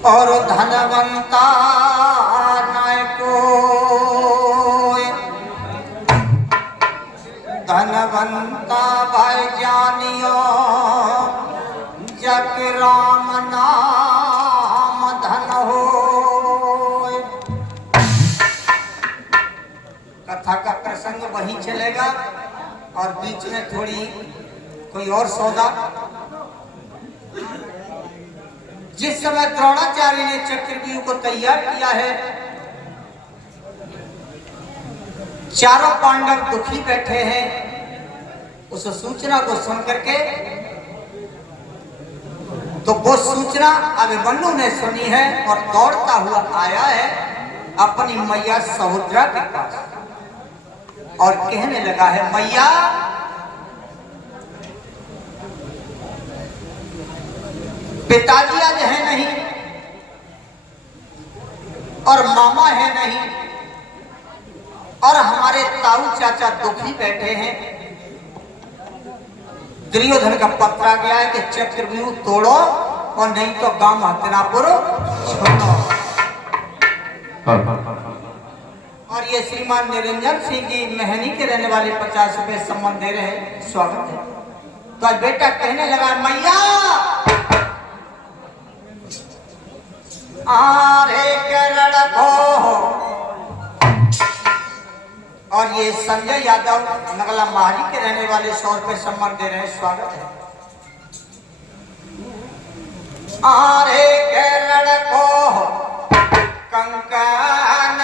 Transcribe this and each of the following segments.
और धनवंता नाय कोय, धनवंता भाई जानियो जग राम नाम धन होय। कथा का प्रसंग वही चलेगा और बीच में थोड़ी कोई और सौदा। जिस समय द्रोणाचार्य ने चक्रव्यूह को तैयार किया है, चारों पांडव दुखी बैठे हैं। उस सूचना को सुन करके तो वो सूचना अभिमन्यु ने सुनी है और दौड़ता हुआ आया है अपनी मैया सहोदरा के पास और कहने लगा है, मैया पिताजी आज है नहीं और मामा है नहीं और हमारे ताऊ चाचा दुखी बैठे हैं। दुर्योधन का पत्र आ गया है कि चक्रव्यूह तोड़ो और नहीं तो गांव हस्तिनापुर छोड़ो। और ये श्रीमान निरंजन सिंह जी मेहनी के रहने वाले 50 रुपए सम्मान दे रहे हैं, स्वागत है। तो आज बेटा कहने लगा, मैया आरे करण को। और ये संजय यादव नगला महारी के रहने वाले 100 रुपए सम्मान दे रहे हैं, स्वागत है। आरे करण को कंकन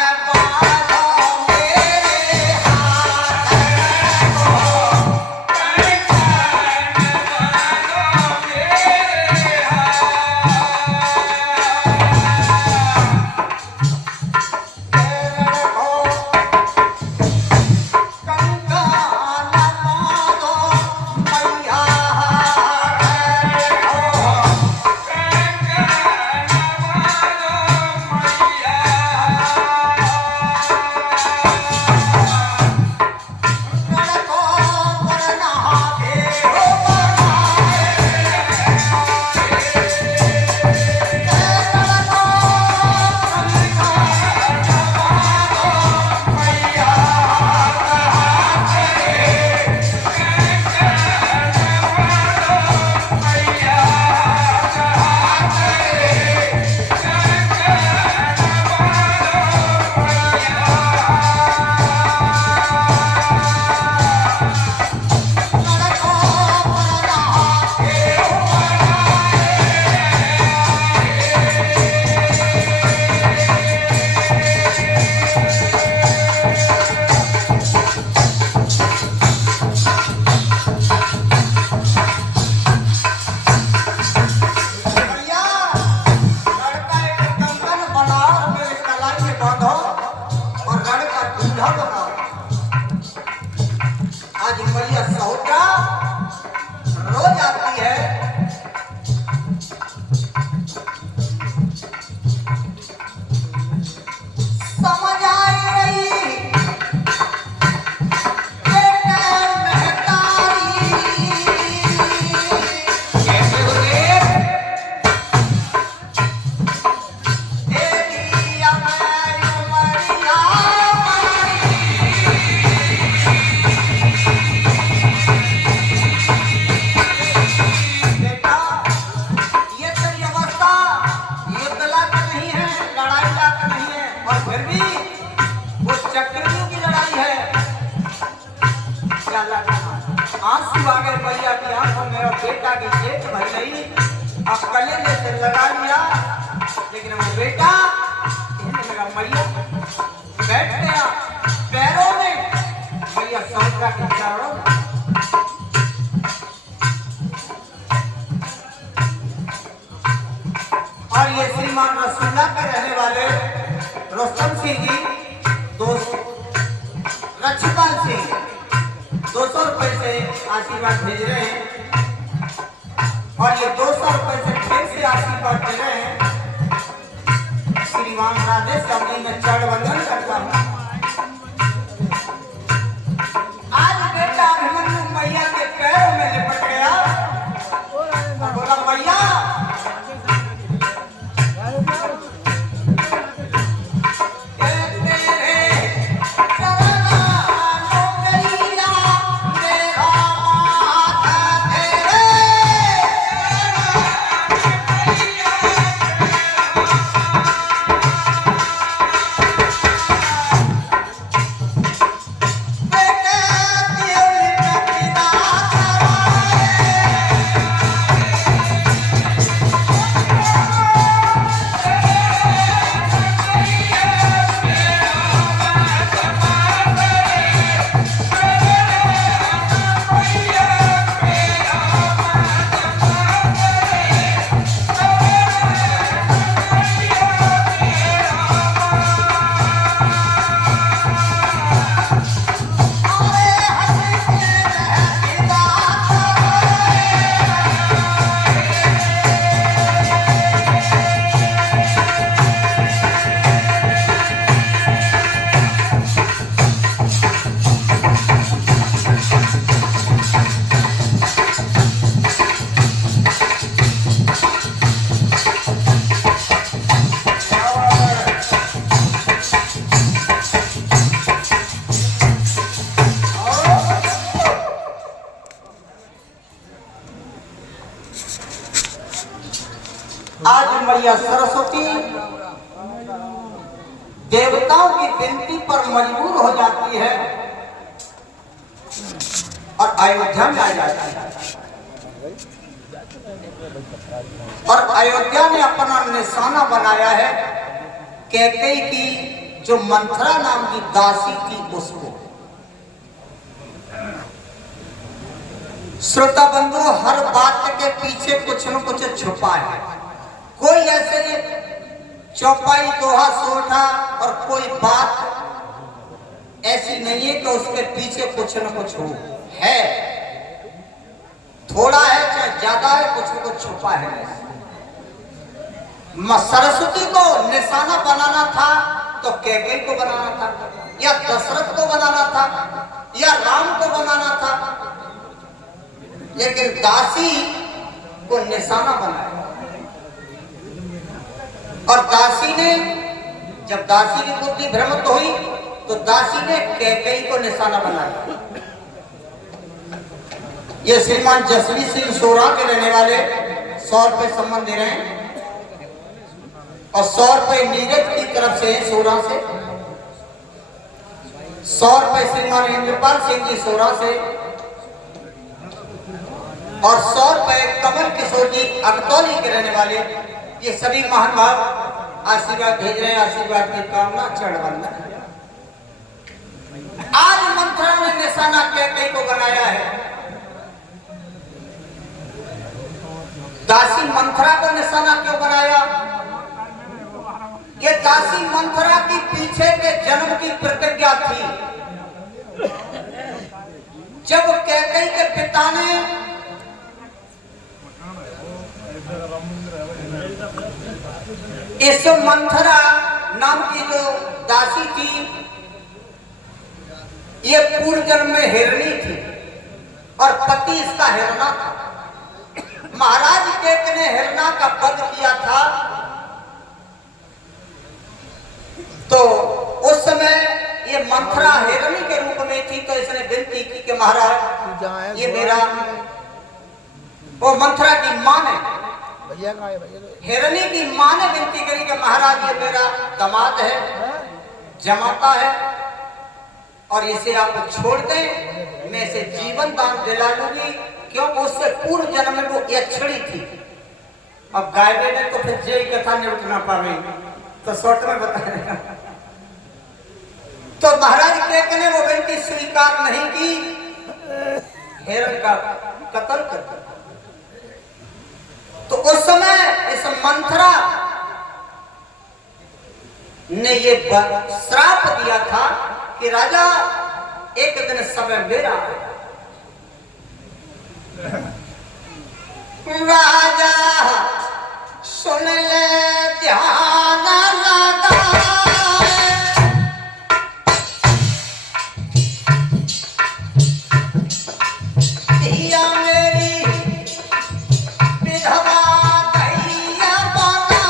आंसू आ गए भैया की आंखों में और बेटा की जेब भर गई। अब कलेजे से लगा लिया, लेकिन वो बेटा कहने लगा, मैया बैठ गया पैरों में, मैया सहोदरा के चरणों में। और ये श्रीमान रसूलुल्लाह के रहने वाले रोशन सिंह जी, दोस्त रक्षपाल सिंह 200 रुपए से आशीर्वाद भेज रहे हैं और ये 200 रुपए से फिर से आशीर्वाद दे रहे हैं। श्रीमान राधे स्वामी में चरण वंदन करता हूँ। आज बेटा अभिमन्यु मैया के पैरों में लिपट गया, बोला मैया आज मैया सरस्वती देवताओं की विनती पर मजबूर हो जाती है और अयोध्या में आ जाती है। और अयोध्या ने अपना निशाना बनाया है कैकेयी की जो मंथरा नाम की दासी थी उसको। श्रोता बंधु, हर बात के पीछे कुछ न कुछ छुपा है। कोई ऐसे चौपाई दोहा सोठा और कोई बात ऐसी नहीं है कि उसके पीछे कुछ न कुछ हो। है, थोड़ा है चाहे ज्यादा है, कुछ न कुछ छुपा है। सरस्वती को निशाना बनाना था तो कैकेयी को बनाना था, या दशरथ को बनाना था, या राम को बनाना था, लेकिन दासी को निशाना बनाया। और दासी ने, जब दासी की बुद्धि भ्रमित हुई तो दासी ने कैकेयी को निशाना बनाया। ये श्रीमान जसवी सिंह सोरा के रहने वाले 100 रुपए सम्मान दे रहे हैं और 100 रुपए नीरज की तरफ से सोरा से, 100 रुपए श्रीमान इंद्रपाल सिंह जी सोरा से और 100 रुपए कमल किशोर जी अकतौली के रहने वाले। ये सभी महान भाव आशीर्वाद भेज रहे हैं। आशीर्वाद की कामना चढ़ बनना। आज मंथरा ने निशाना कैकेयी को बनाया है। दासी मंथरा को निशाना क्यों बनाया? ये दासी मंथरा की पीछे के जन्म की प्रतिज्ञा थी। जब कैकेयी के पिता ने इस मंथरा नाम की जो दासी थी, ये पूर्व जन्म में हिरणी थी और पति इसका हिरणा था। महाराज कैकेयी ने हिरणा का वध किया था, तो उस समय ये मंथरा हिरणी के रूप में थी। तो इसने विनती की कि महाराज ये मेरा, वो मंथरा की मां ने, हिरणी की मां ने विनती करी कि महाराज ये मेरा दामाद है, जमाता है, और इसे आप छोड़ दें, मैं इसे जीवन दान दिला लूंगी, क्योंकि उससे पूर्व जन्म में वो यक्षणी थी। अब गायबे में तो फिर जय कथा नहीं उठना पावे, तो शॉर्ट में बताएगा। तो महाराज कैकेयी ने वो विनती स्वीकार नहीं की, हिरण का कत्ल कर दिया। तो उस समय इस मंथरा ने ये श्राप दिया था कि राजा एक दिन समय मेरा, राजा सुन ले ध्यान लगा, दिया मेरी विधवा दैया बनाए,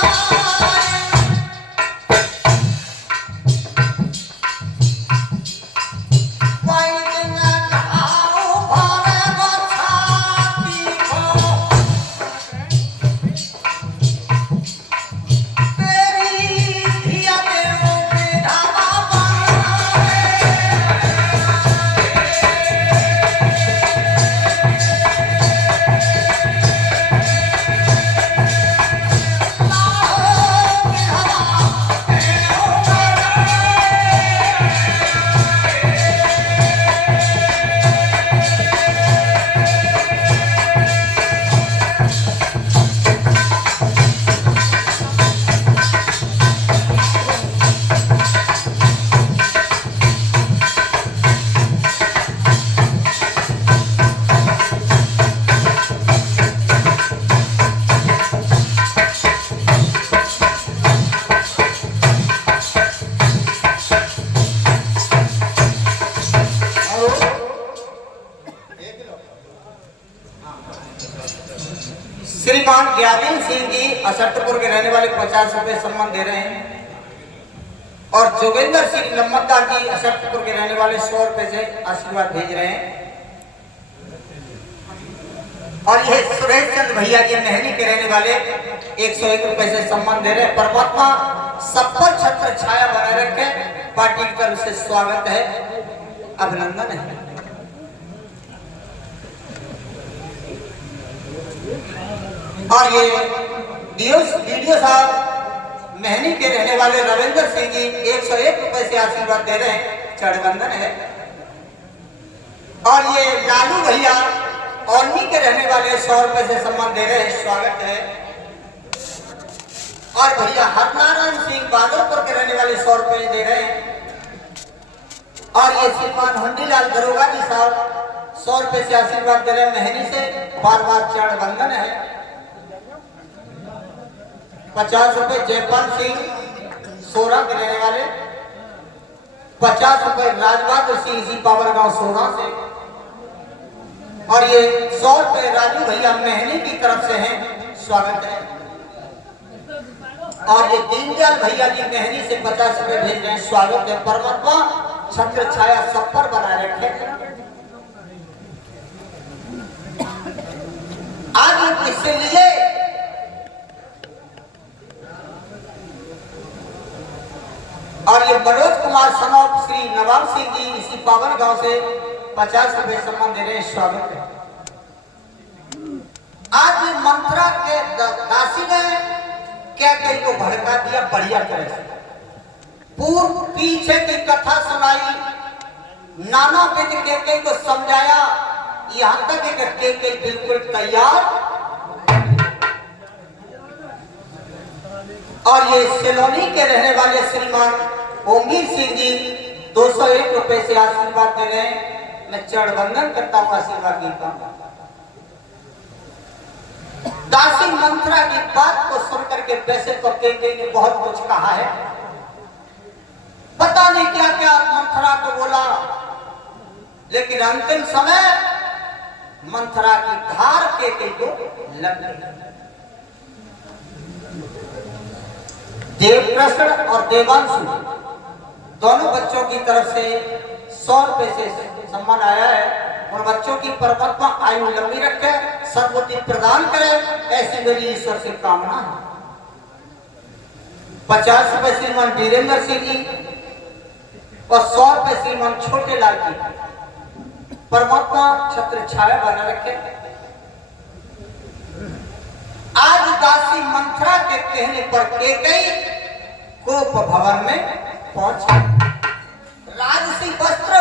श्रीमान ज्ञातीन सिंह जी असरतपुर के रहने वाले 50 रुपए सम्मान दे रहे हैं और जोगेंद्र सिंह लम्बतदार जी असरतपुर के रहने वाले 100 रुपए से आशीर्वाद भेज रहे हैं। और ये सुरेश चंद्र भैया जी मेहनी के रहने वाले 101 रुपए से सम्मान दे रहे हैं। परमात्मा सब पर छत्र छाया बनाए रखे। पार्टी की तरफ से स्वागत है, अभिनंदन है। और ये वीडियो साहब मेहनी के रहने वाले रविंद्र सिंह जी 101 रुपए से आशीर्वाद दे रहे हैं, चढ़बंधन है। और ये लालू भैया औरनी के रहने वाले 100 रुपए से सम्मान दे रहे हैं, स्वागत है। और भैया हरनारायण सिंह बादलपुर के रहने वाले 100 रुपए दे रहे हैं। और ये श्रीमान हंडीलाल दरोगा जी साहब 100 रुपए से आशीर्वाद दे रहे हैं, मेहनी से बार बार चढ़बंधन है। 50 रुपए जयपाल सिंह सोरा के रहने वाले, 50 रुपए राजबहादुर सिंह इसी पावर गांव सोरा से। और ये 100 रुपए राजू भैया मेहनी की तरफ से हैं, स्वागत है। और ये दीनदयाल भैया जी मेहनी से 50 रुपए भेज रहे हैं, स्वागत है। परमात्मा छत्र छाया सब पर बनाए रखे। आज किससे लिए और ये मनोज कुमार सनौप श्री नवाब सिंह जी इसी पावन गांव से 50 रुपए सम्मान दे रहे हैं, स्वागत है। आज मंत्रा के दासी ने क्या कहीं को भड़का दिया बढ़िया तरह से। पूर्व पीछे की कथा सुनाई, नाना विध के को समझाया, यहां तक के बिल्कुल तैयार। और ये सिलोनी के रहने वाले श्रीमान ओमवीर सिंह जी 201 रुपए से आशीर्वाद दे रहे हैं। मैं चढ़बंधन करता हूं, आशीर्वाद देता हूं। दासी मंत्रा की बात को सुनकर के वैसे तो केके ने बहुत कुछ कहा है, पता नहीं क्या क्या मंत्रा को बोला, लेकिन अंतिम समय मंत्रा की धार केके को लग गई। देवकृष्ण और देवांशु दोनों बच्चों की तरफ से 100 रुपए से सम्मान आया है। उन बच्चों की परमात्मा आयु लंबी रखे, सद्बुद्धि प्रदान करे, ऐसी मेरी ईश्वर से कामना है। 50 रुपए श्रीमान वीरेंद्र सिंह जी और 100 रुपए श्रीमान छोटे लाल जी। परमात्मा छत्र छाया बना रखे। आज दासी मंत्रा के कहने पर केकई कोप भवन में पहुंचे। राजसी वस्त्र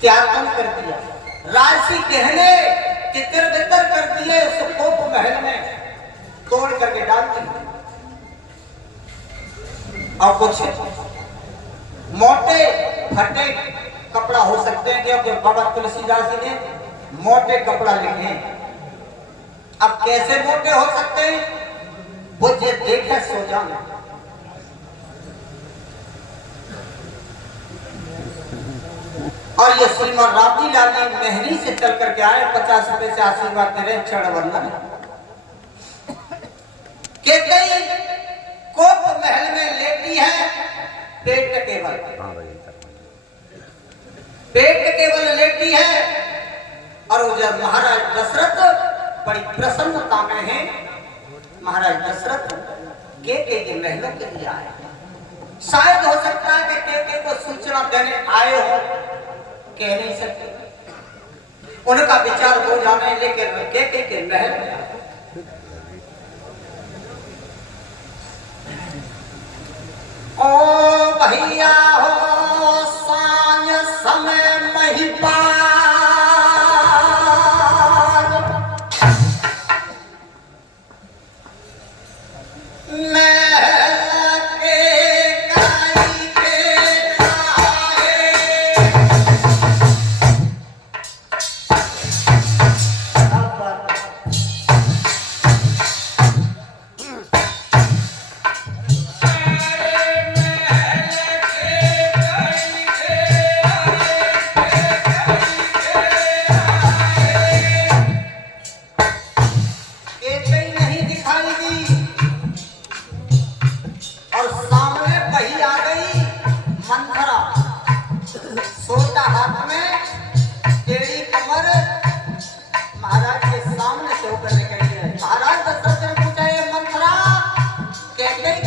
त्यागन कर दिया, राजसी कहने तितर बितर कर दिए, उस कोप महल में तोड़ करके डाल दिए। और कुछ मोटे फटे कपड़ा हो सकते हैं, क्योंकि बाबा तुलसीदास जी ने मोटे कपड़ा लिखे। अब कैसे मोटे हो सकते हैं, वो जे देखे सो जाना। और ये श्रीमान रामजी लाल जी मेहनी से चल करके आए, 50 रुपए से आशीर्वाद दे रहे, चढ़बंधन के कई कोप महल में लेटी है, पेट केवल लेटी है। और जब महाराज दशरथ बड़ी प्रसन्नता में है, महाराज दशरथ के महलों के लिए आए। शायद हो सकता है कि के को सूचना देने आए हो, कह नहीं सकते, उनका विचार हो जाने, लेकिन के महल में आए। ओ भैया हो सांझ समय महिपाल,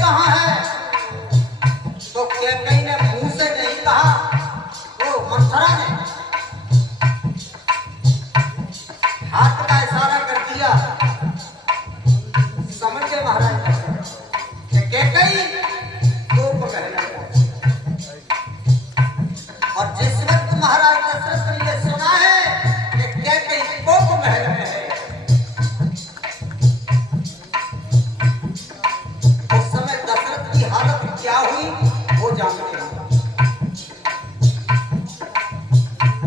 कहाँ है? तो कैकई ने मुंह से नहीं कहा, वो मंथरा ने हाथ का इशारा कर दिया। समझ गए महाराज कि कैकई कोप महल में पहुंची। और जिस वक्त महाराज दशरथ ने ये सुना है कि कैकई कोप महल में है, उस समय दशरथ की हालत क्या हुई वो जानते हैं।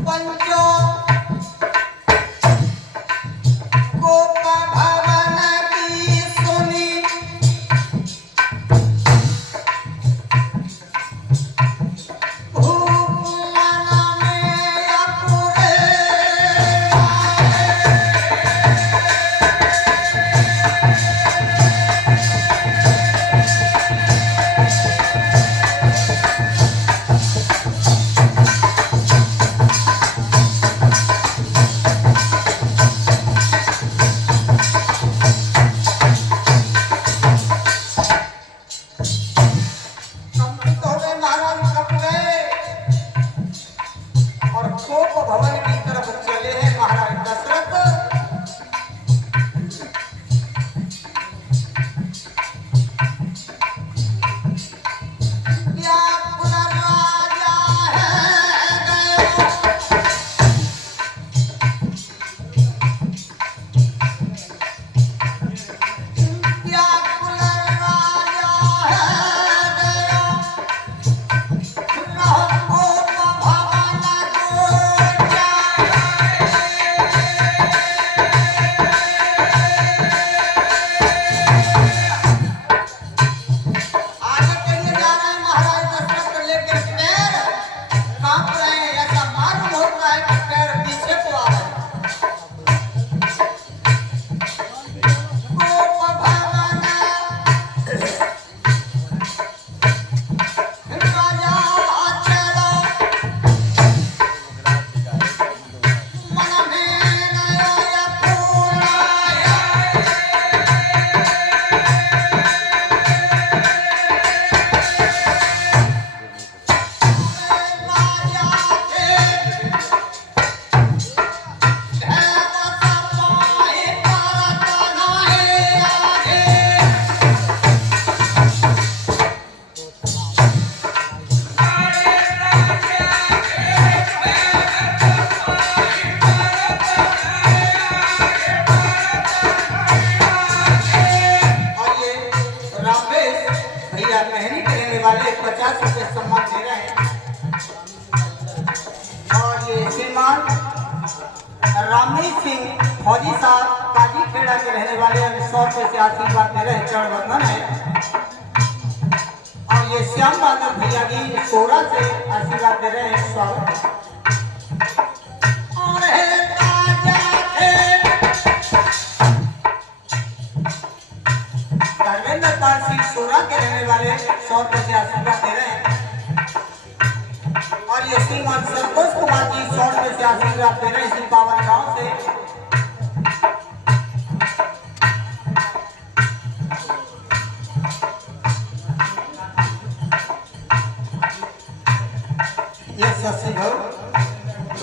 पंचो कोप भवन की सुनी, भूप मन में अपुरे कंपित हो गए महाराज, कप गए और कोप भवन की तरफ चले हैं महाराज दशरथ। व्याकुल राजा है गयो, व्याकुल राजा है गयो, रहो कोप भवन को जाए। आगे के लिए जा रहे हैं महाराज दशरथ, लेकिन पैर कांप रहे हैं। ऐसा मालूम होता है कि पैर पीछे को आ रहे हैं। कोप भवन राजा चलो, मन में नया फूलाया। राजा के धैर्य सपाही परत नाहे आगे। और ये रामेश भैया मेहनी के रहने वाले 50 रुपए सम्मान दे रहे हैं। और ये श्रीमान रामनीत सिंह फौजी साहब काजी खेड़ा के रहने वाले 100 रुपए से आशीर्वाद दे रहे हैं, चरण वंदन है। और ये श्याम बहादुर भैया जी सोरा से आशीर्वाद दे रहे हैं, स्वागत है। और हे राजा थे धर्मेंद्र पाल सिंह सोरा के रहने वाले 100 रुपए से आशीर्वाद दे रहे हैं। और ये श्रीमान संतोष कुमार जी 100 रुपए से आशीर्वाद दे रहे हैं इसी पावन गांव से। ये शशि भाऊ,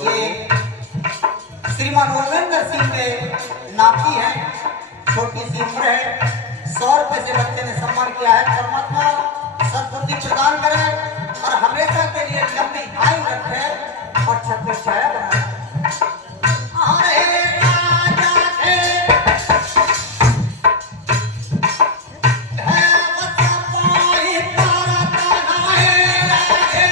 ये श्रीमान ओमेंद्र सिंह के नाती हैं, छोटी सी उम्र है। 100 रुपए से बच्चे ने सम्मान किया है। परमात्मा सद्बुद्धि प्रदान करे और हमेशा के लिए लंबी आयु रखे और छत्र छाया बनाए। अरे राजा थे धैर्य सपाही परत नाहे आगे।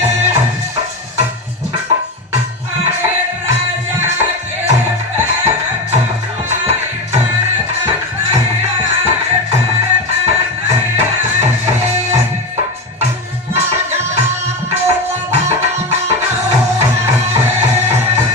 राजा कोप भवन को जाए।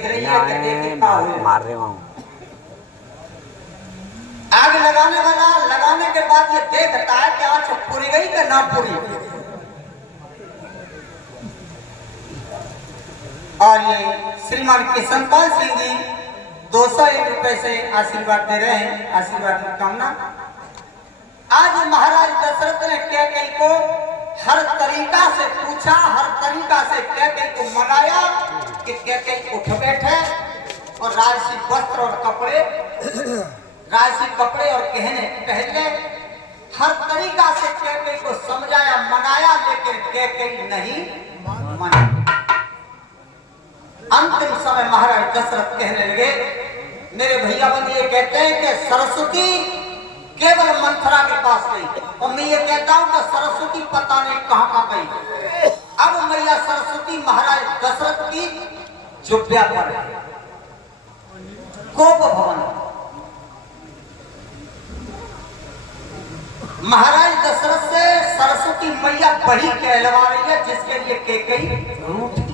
देख रही है कि देखे क्या हुआ। मार रहे हूँ। आग लगाने वाला लगाने के बाद ये देखता है कि आज पूरी गई कि ना पूरी। और ये श्रीमान किशनपाल सिंह जी 201 रुपए से आशीर्वाद दे रहे हैं, आशीर्वाद की कामना। आज महाराज दशरथ ने कैकेयी को हर तरीका से पूछा, हर तरीका से कैकेयी को मनाया कि कैकेयी उठ बैठे और राजसी वस्त्र और कपड़े, राजसी कपड़े और गहने पहने। हर तरीका से कैकेयी को समझाया, मनाया, लेकिन कैकेयी नहीं मानी। अंतिम समय महाराज दशरथ कहने लगे, मेरे भैया बंधु ये कहते हैं कि सरस्वती केवल मंथरा के पास गई और मैं ये कहता हूं कि सरस्वती पता नहीं कहां गई। अब मैया सरस्वती महाराज दशरथ की जुब्या पर है, कोप भवन। महाराज दशरथ से सरस्वती मैया बड़ी कहलवा रही है, जिसके लिए कैकेयी रूठी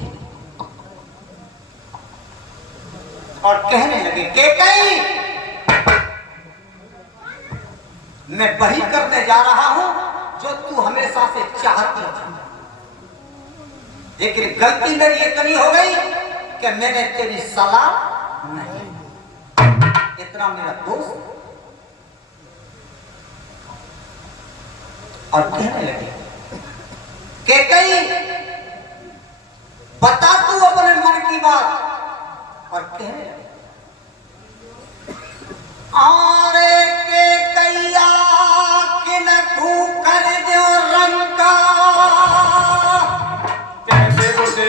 और कहने लगे, कैकेयी मैं वही करने जा रहा हूं जो तू हमेशा से चाहती थी, लेकिन गलती मेरी इतनी हो गई कि मैंने तेरी सलाह नहीं, इतना मेरा दोस्त। और कहने लगे, कैकेयी बता तू अपने मन की बात। और कहने लगे, आरे कैकेय्या कि न तू कर दो रंग का। कैसे बोले?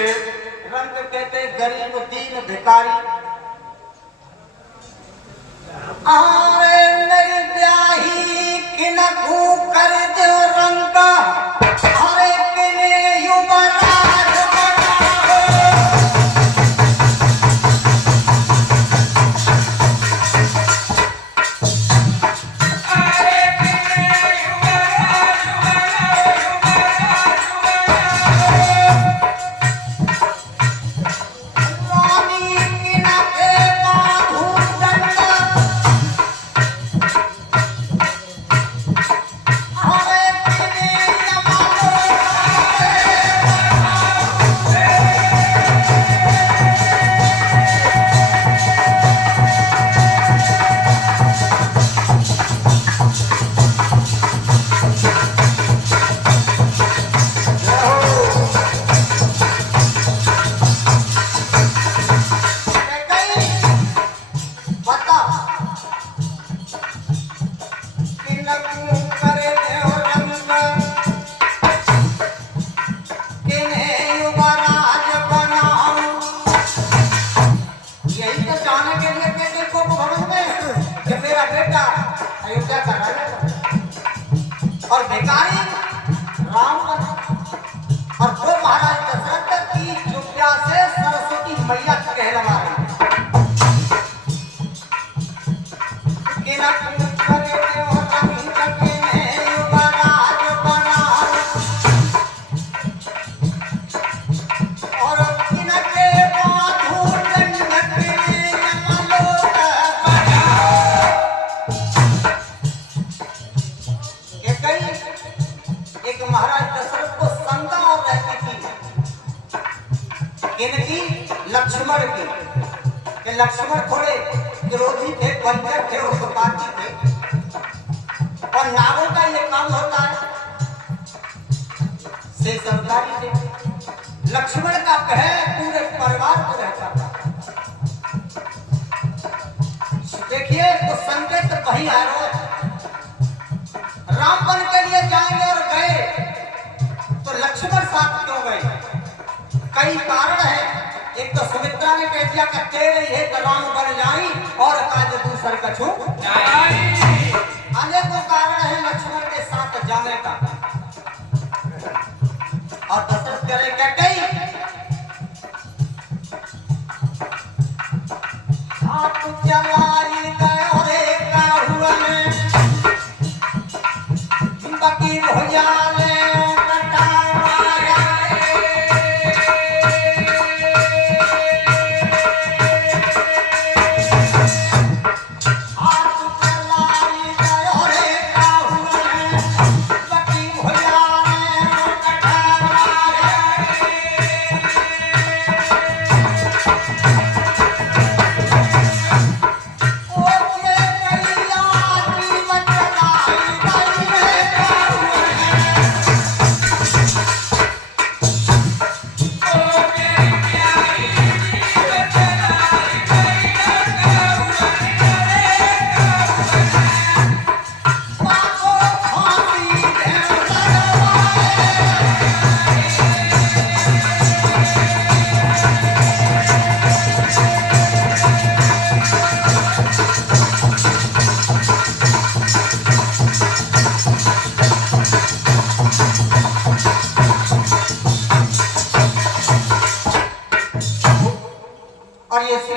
रंग कहते गरीब दीन भिखारी। आरे मेरी ब्याही कि न तू कर दो रंग का। अरे किने युवराज और भिखारी राम और वो महाराज दशरथ की जुब्या से सरस्वती मैया कहलवा रही इनकी लक्ष्मण की कि लक्ष्मण थोड़े विरोधी थे, बंदर थे, उत्पाती थे और नागों का ये काम होता है से सरदारी थे। लक्ष्मण का कहे पूरे परिवार को रहता था। देखिए तो संकेत वही आ रहा है, रामवन के लिए जाएंगे और गए तो लक्ष्मण साथ क्यों गए? कई कारण है। एक तो सुमित्रा ने कह दिया कि तेरे ही है राम बन जाई और काज दूसर कछु अनेकों कारण है लक्ष्मण के साथ जाने का। और दशरथ करे क्या कही हाथ चलाई गए रे काहुआ बाकी भुजाले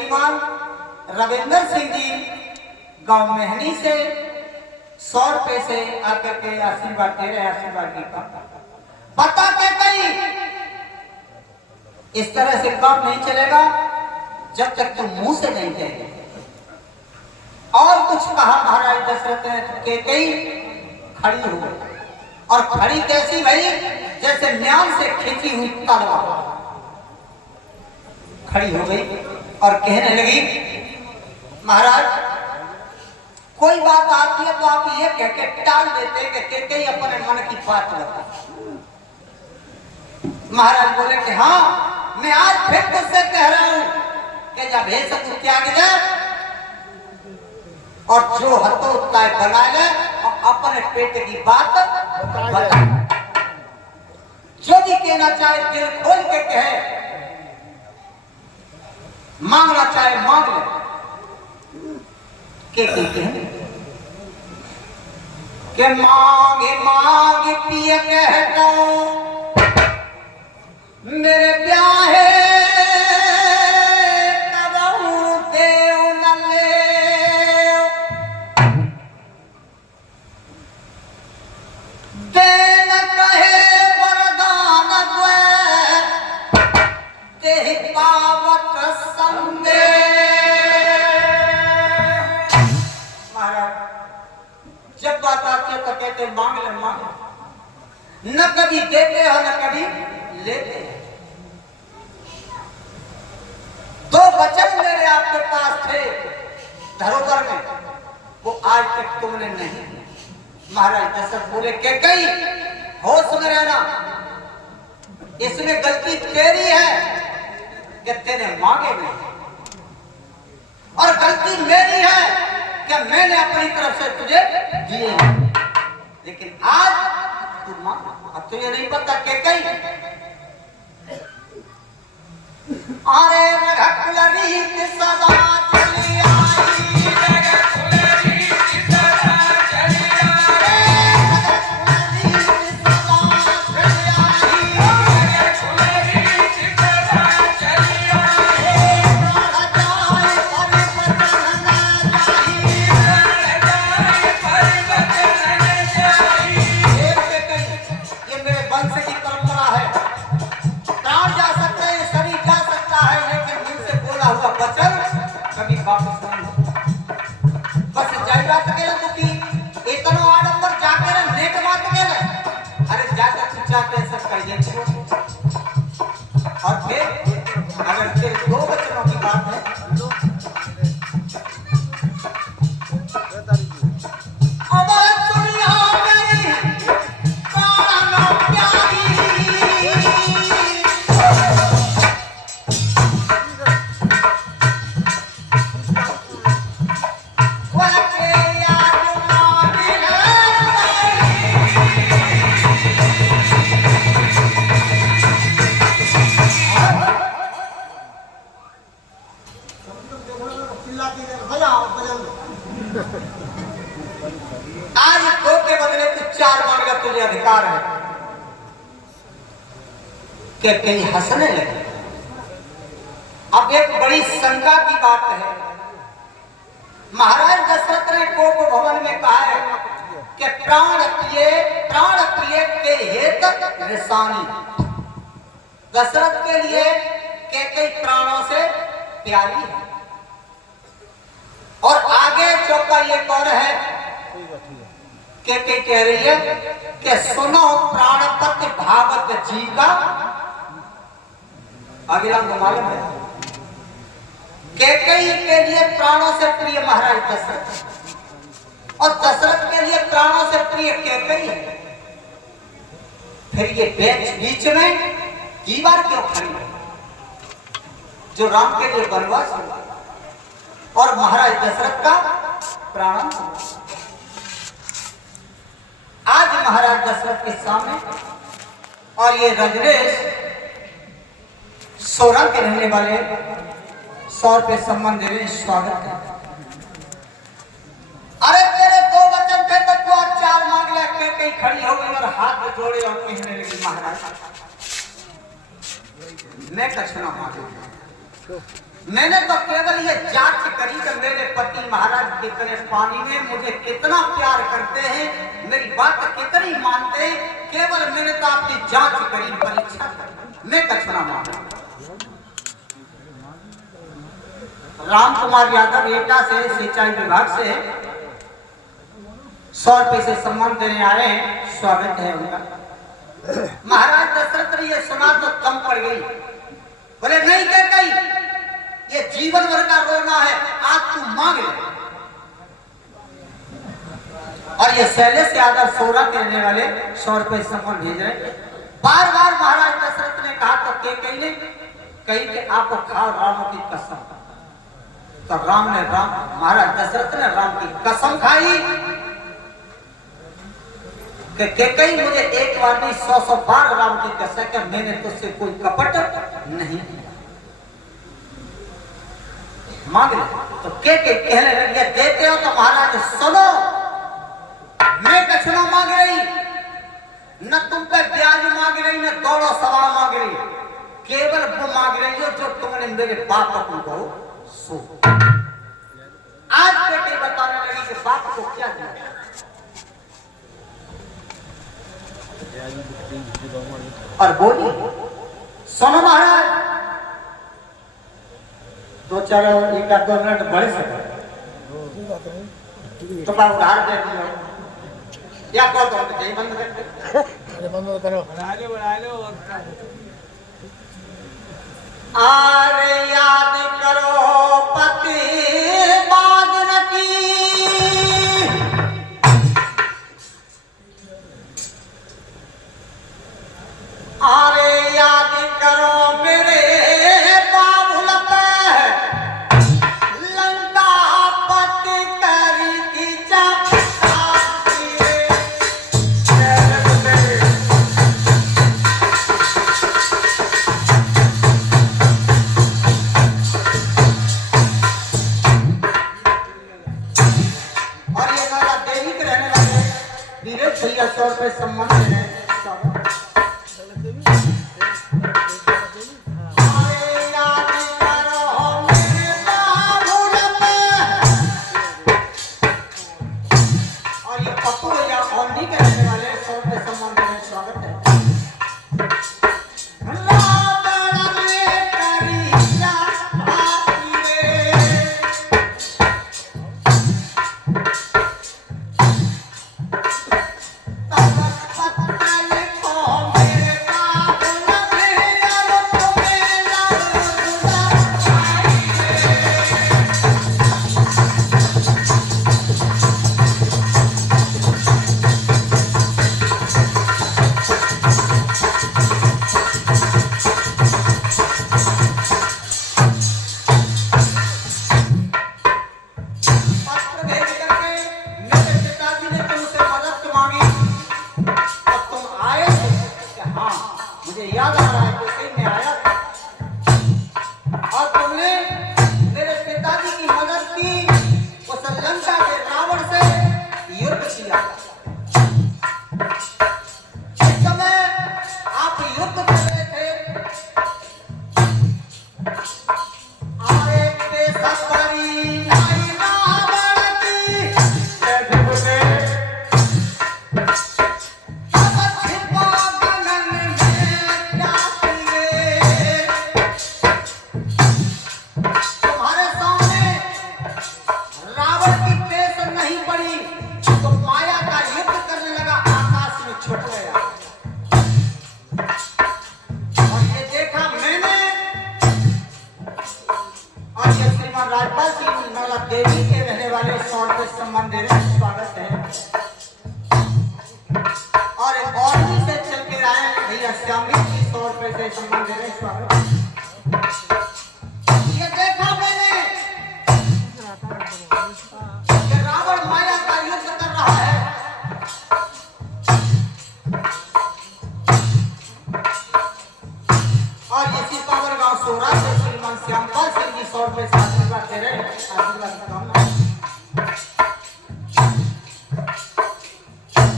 श्रीमान रविंदर सिंह जी गांव मेहनी से 100 रुपए से आकर के आशीर्वाद दे रहे, आशीर्वाद की बता के कहीं इस तरह से काम नहीं चलेगा जब तक तुम मुंह से नहीं कहेंगे। और कुछ कहा महाराज दशरथ के कई खड़ी हो गई, और खड़ी कैसी भाई, जैसे म्यान से खींची हुई तलवार खड़ी हो गई और कहने लगी, महाराज कोई बात आती है तो आप ये कह के टाल देते कि कई अपने मन की बात बता। महाराज बोले कि हाँ, मैं आज फिर तुझसे कह रहा हूं कि जब हे सब त्याग दे और जो हतो तय बना ले और अपने पेट की बात बता। जो भी कहना चाहे दिल खोल के कहे, मांगना चाहे मांग ले। के मांगे मांगे पिए कहता मेरे ब्याहे कबहू देव न ले, देन कहे वरदान दे पावत संदे। जब बात आती है तो कहते मांग ले मांग, न कभी देते हो न कभी लेते हैं। दो वचन मेरे आपके पास थे धरोहर में, वो आज तक तुमने नहीं। महाराज दशरथ बोले के कई होश में रहना, इसमें गलती तेरी है कि तेने मांगे नहीं, और गलती मेरी है कि मैंने अपनी तरफ से तुझे दिए। लेकिन आज तू मांग, अब तुझे नहीं पता कि कई अरे रघुकुलरी सदा चली आई, रघुकुलरी सदा चली आई, रघुकुलरी सदा चली आई, ये मेरे वंश की परंपरा है। प्राण जा सकते हैं, शरीर जा सकता है, लेकिन मुंह से बोला हुआ वचन कभी वापस नहीं। बस जाई बात के दुखी इतना आडंबर जाके ना नेक बात के ना, अरे जाकर तू जाके सब कह दे। और फिर अगर फिर दो वचनों की बात है, आज दो के बदले तो 4 मांग का तुझे अधिकार है। क्या कहीं हंसने लगे? अब एक बड़ी शंका की बात है। महाराज दशरथ ने कोप भवन में कहा है कि प्राण प्रिय के हेत रिसानी। दशरथ के लिए कई प्राणों से प्यारी है। और आगे चौका ये कौन है के कह रही है कि सुनो प्राणपति भावत जी का। अगला मालूम है कैकेयी के लिए प्राणों से प्रिय महाराज दशरथ, और दशरथ के लिए प्राणों से प्रिय कैकेयी है। फिर ये बीच में दीवार क्यों खड़ी है जो राम के लिए वनवास हुआ और महाराज दशरथ का प्राण। आज महाराज दशरथ के सामने और ये रजनीश सोरा के रहने वाले 100 रुपए सम्मान दे रहे, स्वागत है। अरे तेरे 2 वचन थे तो तू आज 4 मांग ले। कहीं खड़ी हो गई और हाथ जोड़े और कहने लगी, महाराज मैं कछ ना मांगू, मैंने तो केवल ये जांच करी कि मेरे पति महाराज कितने पानी में मुझे कितना प्यार करते हैं, मेरी बात कितनी मानते हैं। केवल मैंने तो आपकी जांच करी, परीक्षा करी। मैं दक्षिणा मांगा। राम कुमार यादव एटा से सिंचाई विभाग से 100 रुपए से सम्मान देने आए हैं, स्वागत है उनका। महाराज दशरथ ने ये सुना तो कम पड़ गई, बोले नहीं कह गई, ये जीवन भर का रोना है, आज तू मांग ले। और ये शैलेश यादव सोरा देने वाले 100 रुपए सम्मान भेज रहे। बार बार महाराज दशरथ ने कहा तो के कही कि आपको खाओ राम की कसम। तो महाराज दशरथ ने राम की कसम खाई कि कई मुझे एक बार नहीं 100 बार राम की कसम कि मैंने तुझसे कोई कपट नहीं किया, मांग ले। तो कहने लगे देते हो तो महाराज सुनो, मैं दक्षिणा मांग रही, न तुम पे ब्याज मांग रही, न दौड़ो सवाल मांग रही, केवल वो मांग रही हो जो तुमने मेरे बाप को सो। आज बेटे बताने लगी कि बाप को क्या दिया। और बोली सुनो महाराज, 1-2 मिनट बढ़ सके तो मैं उधार दे दिया या कहो तो यही बंद कर दे। अरे बंद करो, बढ़ा लो। आरे याद करो पति बादन की, आरे याद करो मेरे भैया 100 रुपए सम्मान दे रहे हैं। और ये पप्पू भैया औंधी के रहने वाले 100 रुपए सम्मान दे रहे हैं, स्वागत है। याद आ रहा है कि कहीं मैं आया था और तुमने मेरे पिताजी की मदद की, उस लंका के रावण से युद्ध किया। इस समय आप युद्ध कर रहे थे, आए पे सबरी नाई रावण की राजपाल सिंह नौला देवी के रहने वाले 100 रुपए सम्मान दे रहे हैं, स्वागत है। और एक और भी से चल के आए भैया श्यामी जी 100 रुपए से सम्मान दे रहे हैं, स्वागत है। ये देखा मैंने कि रावण माया का युद्ध कर रहा है। और इसी पावर गांव सोरा से श्रीमान श्यामपाल सिंह जी 100 रुपए से आशीर्वाद दे रहे हैं, आशीर्वाद की कामना।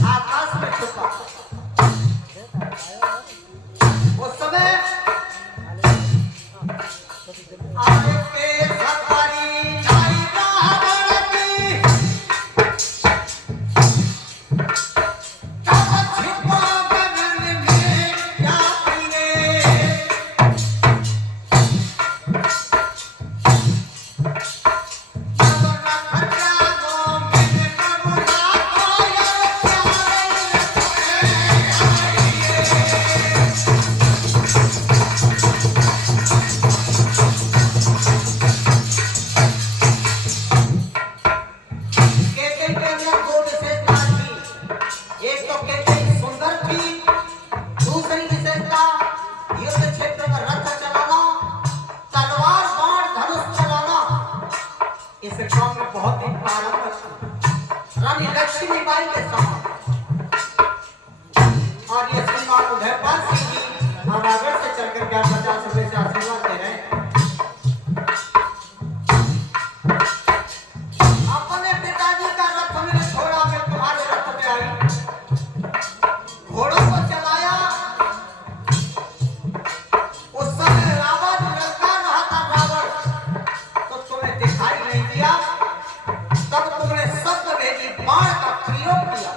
आकाश में छुपा उस समय आगे इस काम में बहुत ही पारंगत रानी लक्ष्मीबाई के समान। और ये श्रीमान उदयपाल सिंह जी हम आगे से चलकर 50 रुपए से आशीर्वाद दे रहे हैं। अपने पिताजी का रथ मैंने छोड़ा, मैं तुम्हारे रथ पे आई, घोड़ों को चलाया। उस समय रावण ललकार रहा था, रावण तो तुम्हें दिखाई नहीं दिया, तब तुमने शब्द भेजी बाण का प्रयोग किया।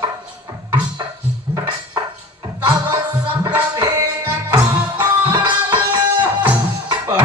तब शब्द भेद का बाण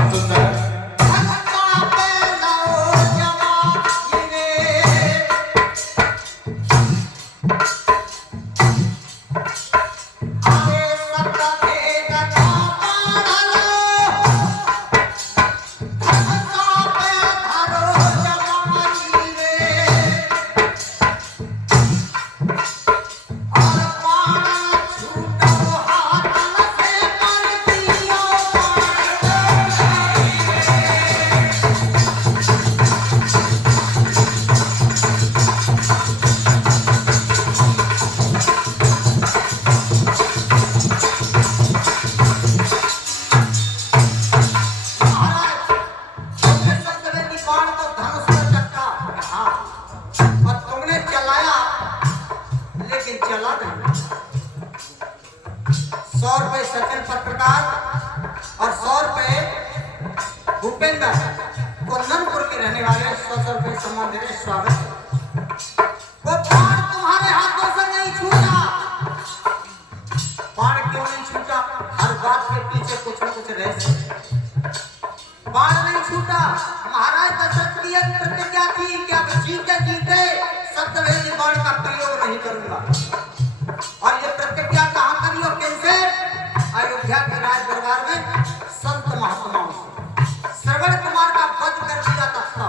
सचिन पत्रकार और 100 रुपए भूपेंद्र कुंदनपुर के रहने वाले 100 रुपए सम्मान दे रहे। स्वागत। वो बाण तुम्हारे हाथों से नहीं छूटा। बाण क्यों नहीं छूटा? हर बात के पीछे कुछ न कुछ रहस्य। बाण नहीं छूटा। महाराज दशरथ की एक प्रतिज्ञा थी कि अब जीते जीते सप्तवेदी बाण का प्रयोग नहीं करूंगा। और ये प्रतिज्ञा कहां करी और किनसे? अयोध्या के राज दरबार में संत महात्माओं से। श्रवण कुमार का वध कर दिया था।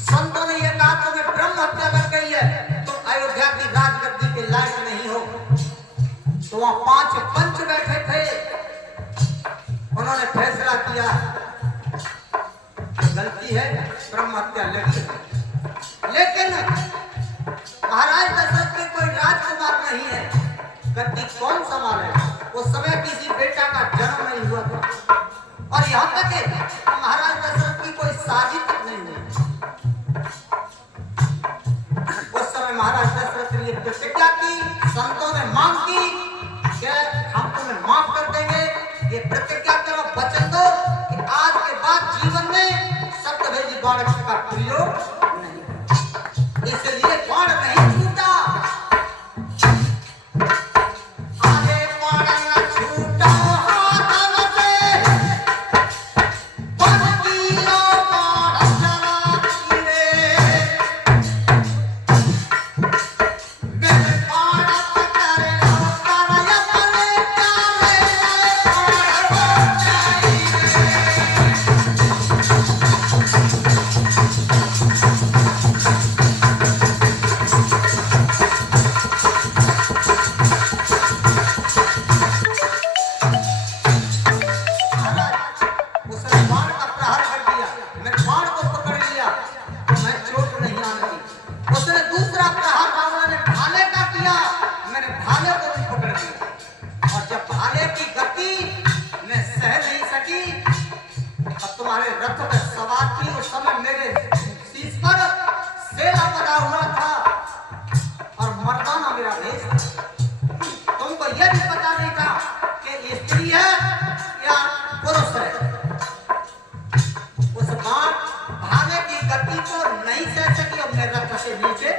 संतों ने यह कहा तुम्हें ब्रह्म हत्या लग गई है, तुम अयोध्या की राजगद्दी के लायक नहीं हो। तो वहां 5 पंच बैठे थे। उन्होंने फैसला किया गलती है, ब्रह्म हत्या लगी है। लेकिन महाराज दशरथ के कोई राजकुमार नहीं है, गद्दी कौन संभालेगा? उस समय किसी बेटा का जन्म नहीं हुआ था और यहाँ तक है महाराज दशरथ की कोई शादी तक नहीं हुई। उस समय महाराज दशरथ ने प्रतिज्ञा की, संतों ने मांग की कि हम तुम्हें माफ कर देंगे, ये प्रतिज्ञा करो, वचन दो कि आज के बाद जीवन में सप्तभेदी बाण का प्रयोग नहीं। इसलिए बाण नहीं छूटा। तुम्हारे रथ पे सवार थी, उस समय मेरे शीश पर सेला बना हुआ था और मर्दाना मेरा भेष था। तुमको यह भी पता नहीं था कि स्त्री है या पुरुष है। उस बाण भाले की गति को नहीं सह सकी और मेरे रथ से नीचे